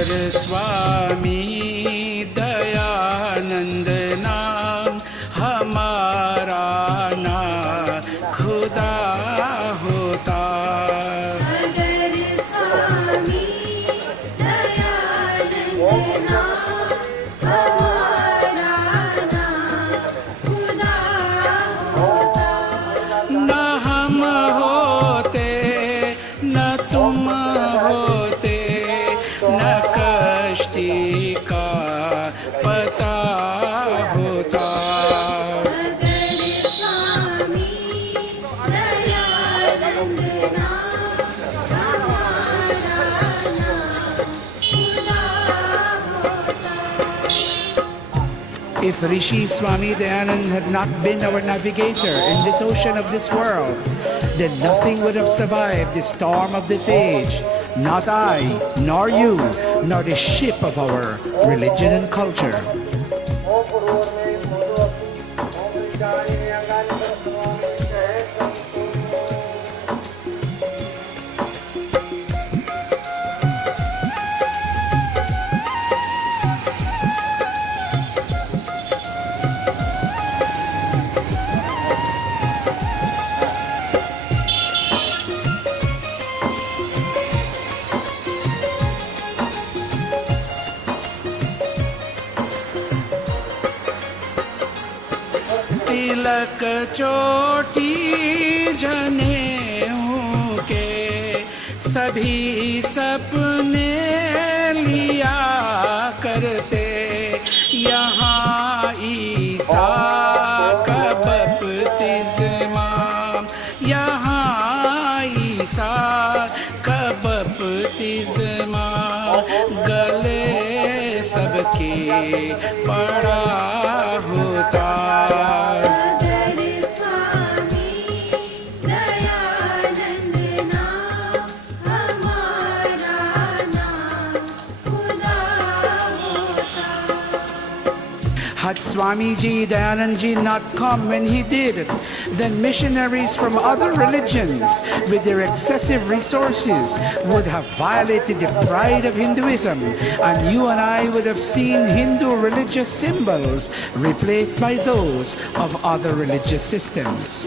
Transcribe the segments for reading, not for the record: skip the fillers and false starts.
अगर स्वामी दयानंद नाम हमारा ना खुदा होता, अगर स्वामी दयानंद नाम हमारा ना खुदा होता, न हम होते न तुम होते, न कश्ती का पता होता। अगर स्वामी दयानंद नाम हमारा ना खुदा होता। If Rishi Swami Dayanand had not been our navigator in this ocean of this world, then nothing would have survived the storm of this age. Not I, nor you, nor the ship of our religion and culture. तिलक चोटी जनेऊ के सभी सपने लिया करते, यहाँ ईसा का बपतिस्मा, यहाँ ईसा का बपतिस्मा गले सबके पड़ा होता। अगर स्वामी दयानंद नाम हमारा ना खुदा होता, Had Swamiji Dayanandji not come when he did, then missionaries from other religions with their excessive resources would have violated the pride of Hinduism, and you and I would have seen Hindu religious symbols replaced by those of other religious systems.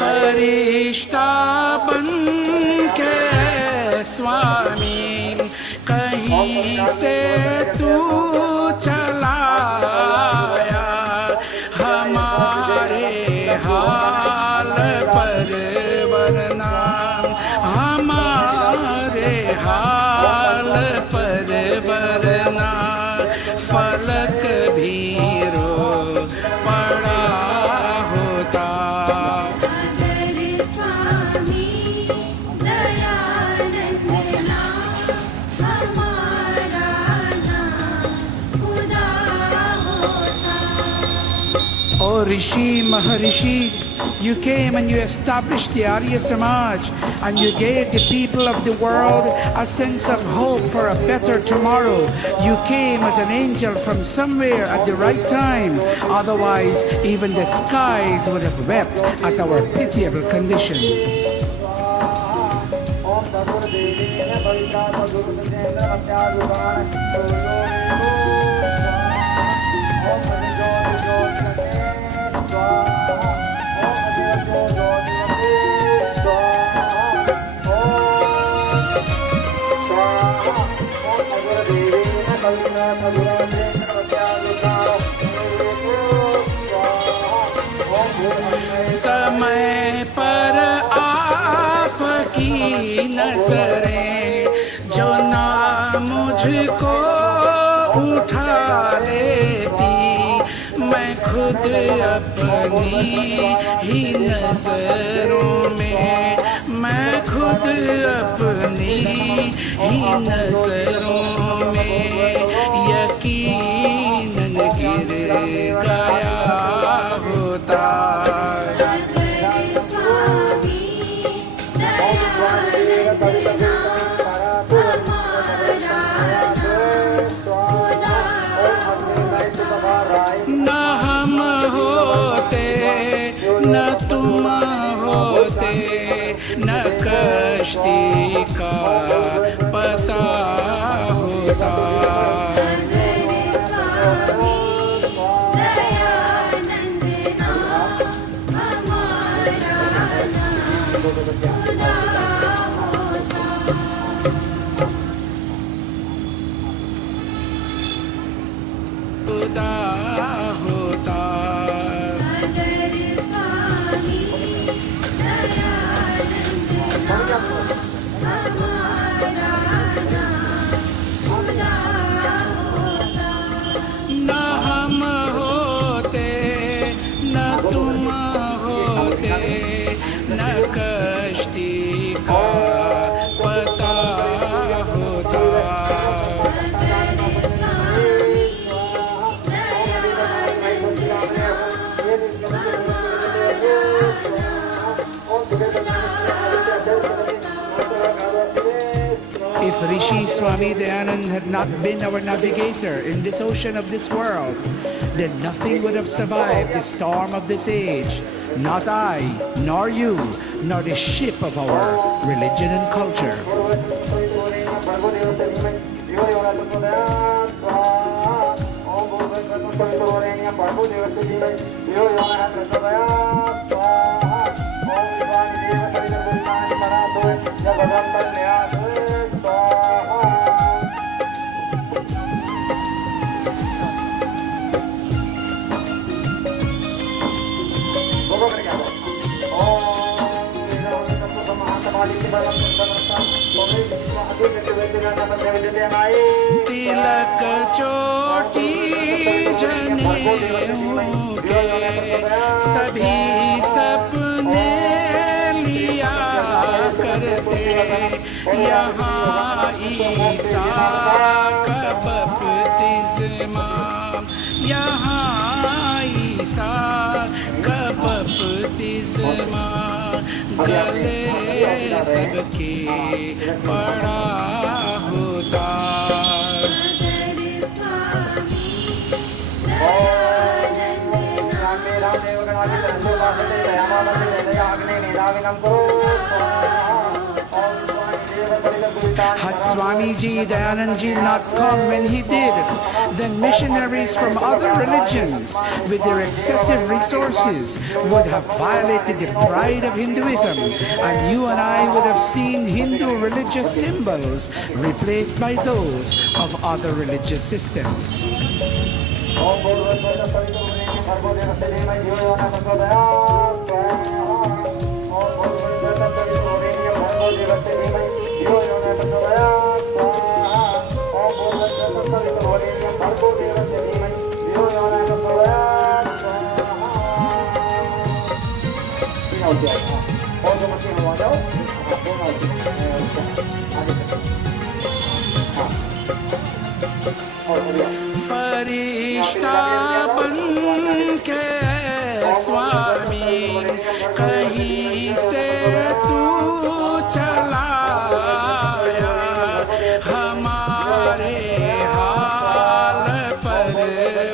फरिश्ता बन के स्वामी कहीं से तू चला आया, हमारे हाल पर वरना हमारे हाल पर वरना फलक भी रो पड़ा होता। Oh Rishi, Maharishi, you came and you established the Arya Samaj, and you gave the people of the world a sense of hope for a better tomorrow. You came as an angel from somewhere at the right time, otherwise even the skies would have wept at our pitiable condition. समय पर आपकी नजरें जो ना मुझको उठा लेती, मैं खुद अपनी ही नजरों में मैं खुद अपनी ही नजरों में यकीनन गिर गया होता। न हम होते न तुम होते न कश्ती का पता होता। खुदा होता। न हम होते न तुम होते न कश्ती का पता होता। If Rishi Swami Dayanand had not been our navigator in this ocean of this world, then nothing would have survived the storm of this age. Not I, nor you, nor the ship of our religion and culture. तिलक चोटी जनेऊ के सभी सपने लिया करते। यहाँ ईसा का बपतिस्मा, यहाँ ईसा का बपतिस्मा गले सबके पड़ा होता। Had Swamiji Dayanandji not come when he did, then missionaries from other religions with their excessive resources would have violated the pride of Hinduism, and you and I would have seen Hindu religious symbols replaced by those of other religious systems. फरिश्ता बन के स्वामी कहीं से तू चला आया, हमारे हाल पर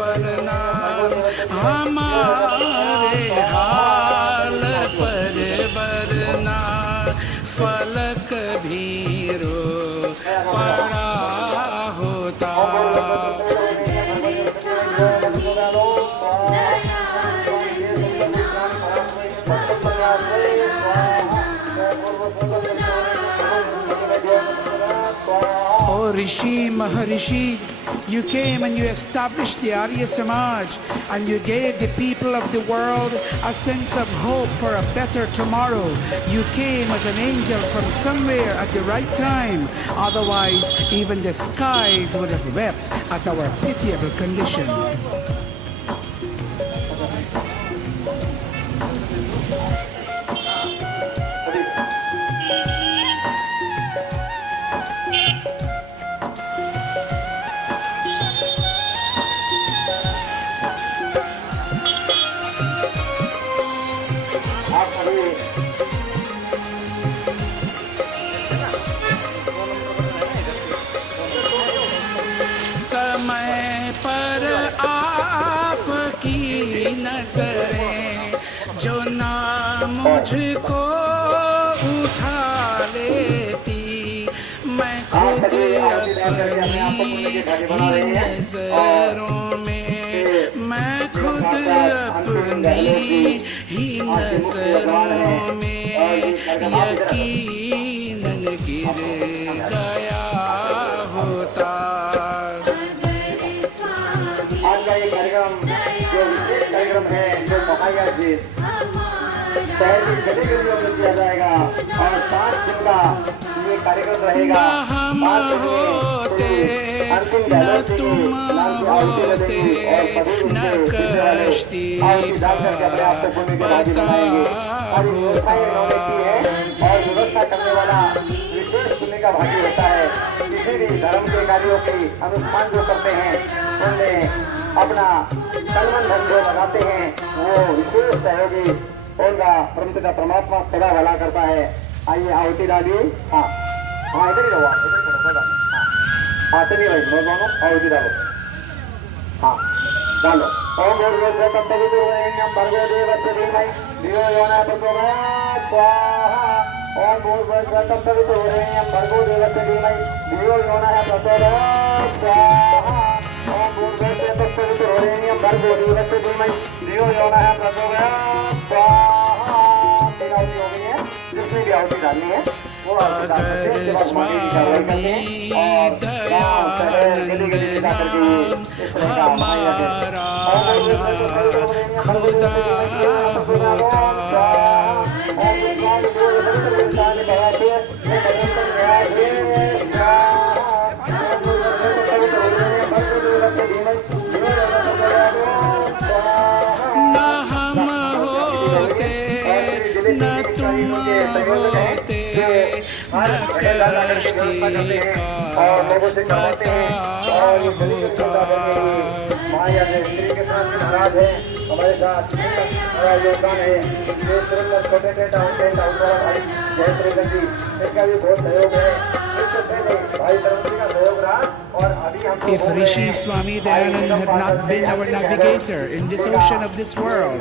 वरना हमारे हाल पर वरना फलक भी रो पड़ा होता। Oh Rishi, Maharishi, you came and you established the Arya Samaj, and you gave the people of the world a sense of hope for a better tomorrow. You came as an angel from somewhere at the right time. Otherwise, even the skies would have wept at our pitiable condition. अभी समय पर आपकी नजरें जो ना मुझको उठा लेती, मैं खुद अपनी ही नजरों में, मैं खुद अपनी ही नजरों में यकीनन गिर गया होता। आज का ये कार्यक्रम जो विशेष कार्यक्रम है, जो महाया जी शहर की गली गलियों में किया जाएगा और 5 दिन का ये कार्यक्रम रहेगा। हम होते न तुम होते न कश्ती पता होता। और व्यवस्था करने वाला विशेष पुण्य का भागी होता है। किसी भी धर्म के कार्यों की अनुष्ठान जो करते हैं उनमें अपना तन धन जो लगाते हैं वो विशेष सहयोगी उनका परमपिता परमात्मा सदा भला करता है। आइए आहुति डालिए। हाँ हाँ, इधर ही रहो, इधर करो। हाँ चलिए भाई, नौजवानों आहुति डालो। हाँ डालो। ओम भूर्भुवः तत्सवितुर्वरेण्यं भर्गो देवस्य धीमहि धियो यो न प्रचोदयात् स्वाहा। ओम भूर्भुवः तत्सवितुर्वरेण्यं भर्गो देवस्य धीमहि धियो यो न प्रचोदयात् स्वाहा। ओम भूर्भुवः तत्सवितुर्वरेण्यं भर्गो देवस्य धीमहि धियो यो न प्रचोदयात् स्वाहा। 3 आहुति हो गई है, जिसमें भी आहुति डालनी है वो अगर स्वामी दयानंद नाम हमारा खुदा होता, न हम होते न तुम होते न कश्ती का पता होता। माया में श्री कृष्ण जी महाराज है हमारे साथ, बड़ा योगदान है। छोटे छोटे भाई जय श्री जी, इनका भी बहुत सहयोग है। इससे पहले भाई परम जी का सहयोग रहा और अभी हम If Rishi Swami Dayanand had not been our navigator in this ocean of this world,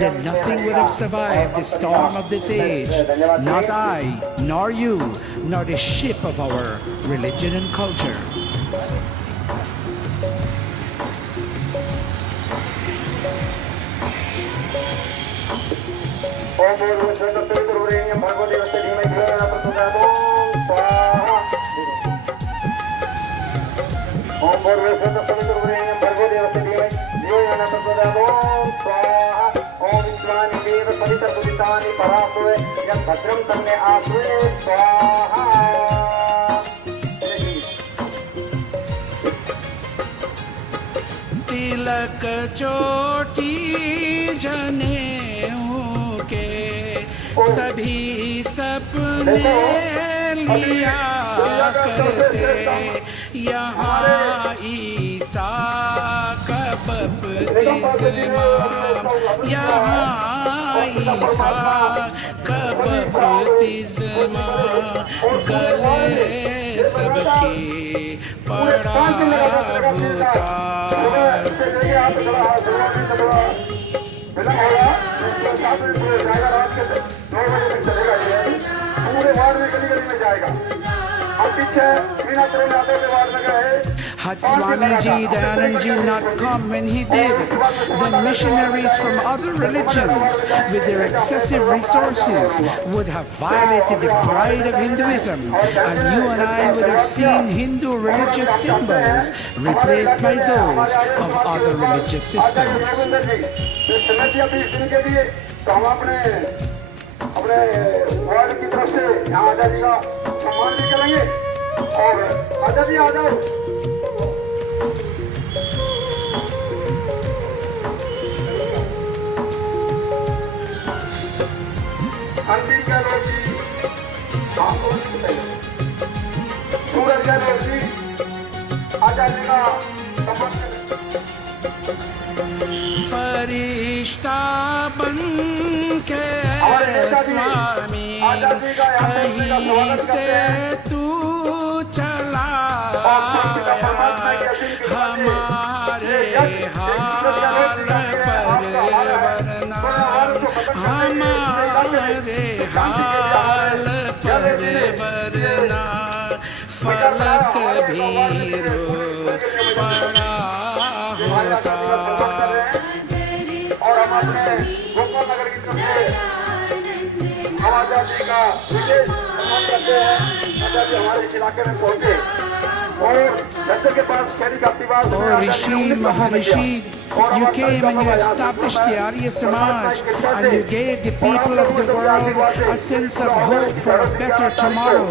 then nothing would have survived the storm of this age. Not I, nor you, nor the ship of our religion and culture. ओम भूर्भुवः तत्सवितुर्वरेण्यं भर्गो देवस्य धीमहि धियो यो न प्रचोदयात् स्वाहा। ओम भूर्भुवः तत्सवितुर्वरेण्यं भर्गो देवस्य धीमहि धियो यो न प्रचोदयात् स्वाहा। ओम विश्वानि देव सवितर्भुवितानि परासुवे यत् भद्रं तन्मे आसुवे स्वाहा। तिलक चोटी जनेऊ के सभी सपने लिया करते, यहाँ ईसा का बपतिस्मा, यहाँ ईसा का बपतिस्मा गले सबके पड़ा होता। Had Swamiji Dayanand Ji not come when he did, then missionaries from other religions with their excessive resources would have violated the pride of Hinduism, and you and I would have seen Hindu religious symbols replaced by those of other religious systems. अपने ward की तरफ से यहाँ आजादी का सम्मान भी करेंगे और आजादी आ जाओ। अंधी क्या रोटी सूरज क्या रोटी आजादी का सम्मान करें। फरिश्ता बन के स्वामी आजादी का यहाँ पे उनका कहीं स्वागत से करते हैं। तू चला और पिता परमात्मा की असीम कृपा से हमारे ये यज्ञ एक सूरज का रोज हाल दिखाते हैं, पर आपका हाल है। वरना कोरोना वायरस को खत्म करने के लिए हमारे क्रांति के लिए आ हाल रहे हैं। पर जब ये वरना फलक भी रो पड़ा होता। और हम अपने गोपाल नगर की तरफ से हम आजादी का विशेष सम्मान करते हैं। आजादी हमारे इस इलाके में पहुंचे और डॉक्टर के पास कैदी का प्रतिवाद Oh Rishi, Maharishi, you came and you established the Arya Samaj and you gave the people of the world a sense of hope for a better tomorrow.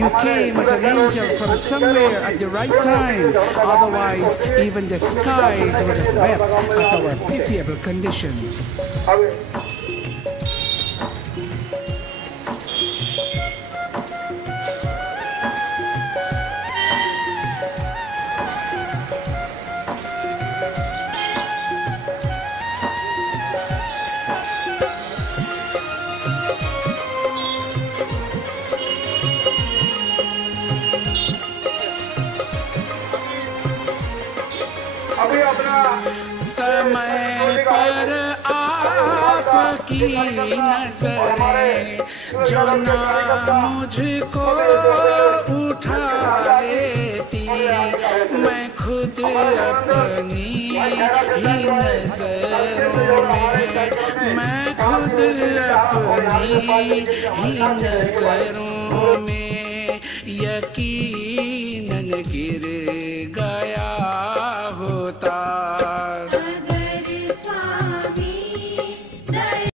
You came as an angel from somewhere at the right time, otherwise even the skies would have wept at our pitiable condition. अभी अपना समय पर आपकी नजरें जो ना मुझको उठा लेती, मैं खुद अपनी ही नजरों में, मैं खुद अपनी ही नजरों में यकीनन गिर